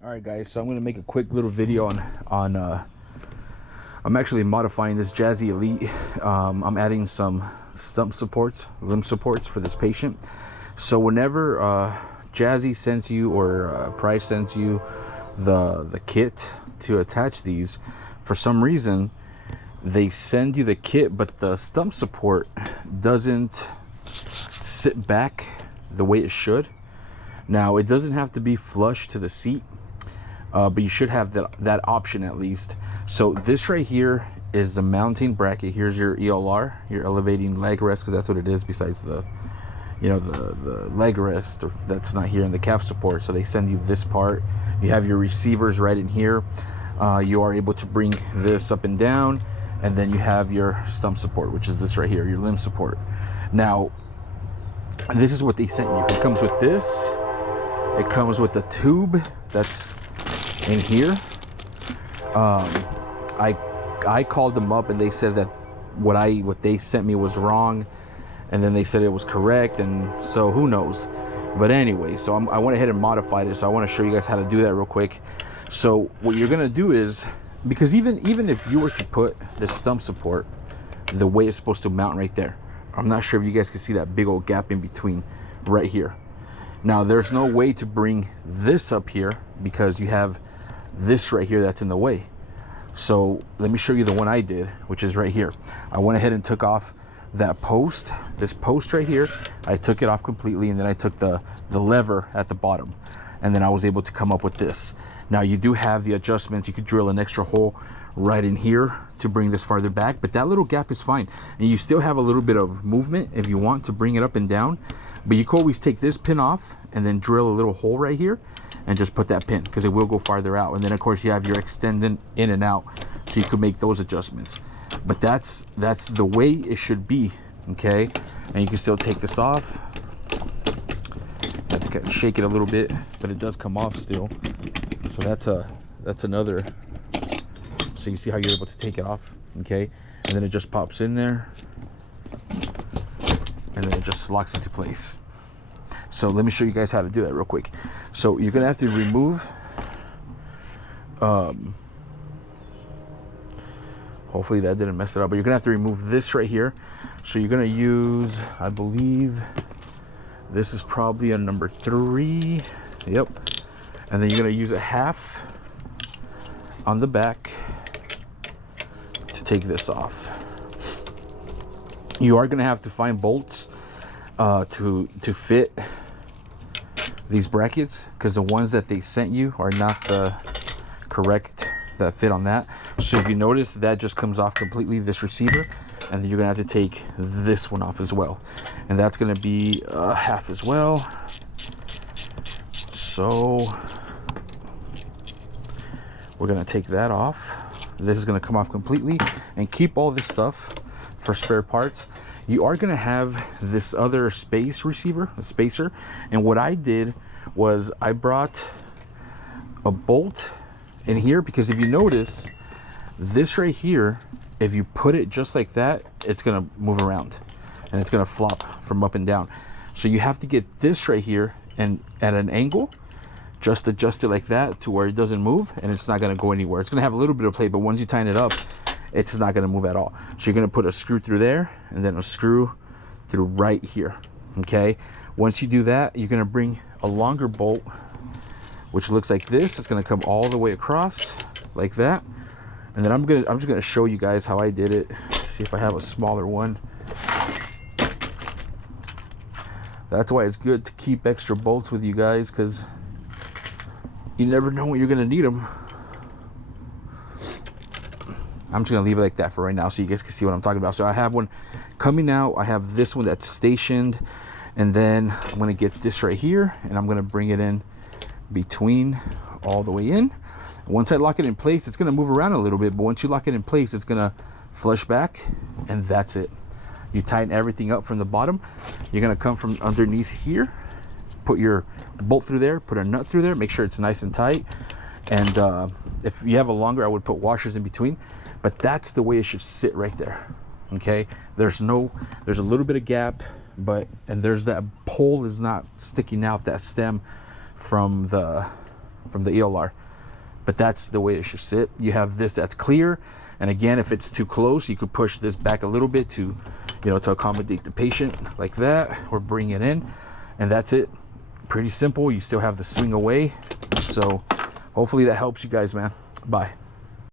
All right, guys. So I'm gonna make a quick little video on I'm actually modifying this Jazzy Elite. I'm adding some stump supports, limb supports for this patient. So whenever Jazzy sends you or Price sends you the kit to attach these, for some reason they send you the kit, but the stump support doesn't sit back the way it should. Now, it doesn't have to be flush to the seat, but you should have that option at least. So this right here is the mounting bracket. Here's your ELR, your elevating leg rest, because that's what it is, besides the, you know, the leg rest that's not here in the calf support. So they send you this part. You have your receivers right in here. You are able to bring this up and down, and then you have your stump support, which is this right here, your limb support. Now, this is what they sent you. It comes with this. It comes with a tube that's in here. I called them up and they said that what they sent me was wrong, and then they said it was correct, and so who knows. But anyway, so I went ahead and modified it. So I want to show you guys how to do that real quick. So what you're gonna do is, because even if you were to put the stump support the way it's supposed to mount right there, I'm not sure if you guys can see that big old gap in between right here. Now, there's no way to bring this up here because you have this right here that's in the way. So let me show you the one I did, which is right here. I went ahead and took off that post, this post right here. I took it off completely, and then I took the lever at the bottom, and then I was able to come up with this. Now, you do have the adjustments. You could drill an extra hole right in here to bring this farther back, but that little gap is fine, and you still have a little bit of movement if you want to bring it up and down. But you can always take this pin off and then drill a little hole right here and just put that pin, because it will go farther out. And then of course you have your extending in and out, so you can make those adjustments. But that's the way it should be, okay? And you can still take this off. You have to kind of shake it a little bit, but it does come off still. So that's another. So you see how you're able to take it off, okay? And then it just pops in there, and then it just locks into place. So let me show you guys how to do that real quick. So you're gonna have to remove, hopefully that didn't mess it up, but you're gonna have to remove this right here. So you're gonna use, I believe this is probably a number 3. Yep. And then you're gonna use a half on the back to take this off. You are gonna have to find bolts to fit these brackets, because the ones that they sent you are not the correct that fit on that. So if you notice, that just comes off completely, this receiver, and then you're gonna have to take this one off as well, and that's gonna be half as well. So we're gonna take that off. This is gonna come off completely, and keep all this stuff for spare parts. You are gonna have this other space receiver, a spacer, and what I did was I brought a bolt in here, because if you notice, this right here, if you put it just like that, it's gonna move around and it's gonna flop from up and down. So you have to get this right here and at an angle, just adjust it like that to where it doesn't move, and it's not gonna go anywhere. It's gonna have a little bit of play, but once you tighten it up, it's not gonna move at all. So you're gonna put a screw through there, and then a screw through right here, okay? Once you do that, you're gonna bring a longer bolt, which looks like this. It's gonna come all the way across like that. And then I'm just gonna show you guys how I did it. See if I have a smaller one. That's why it's good to keep extra bolts with you guys, because you never know when you're gonna need them. I'm just gonna leave it like that for right now so you guys can see what I'm talking about. So I have one coming out. I have this one that's stationed, and then I'm gonna get this right here, and I'm gonna bring it in between all the way in. Once I lock it in place, it's gonna move around a little bit, but once you lock it in place, it's gonna flush back, and that's it. You tighten everything up from the bottom. You're gonna come from underneath here, put your bolt through there, put a nut through there, make sure it's nice and tight. And if you have a longer, I would put washers in between, but that's the way it should sit right there, okay? There's a little bit of gap, and there's that pole is not sticking out, that stem from the from the ELR. But that's the way it should sit. You have this that's clear, and again, if it's too close, you could push this back a little bit to, you know, to accommodate the patient like that, or bring it in, and that's it. Pretty simple. You still have the swing away. So hopefully that helps you guys, man. Bye.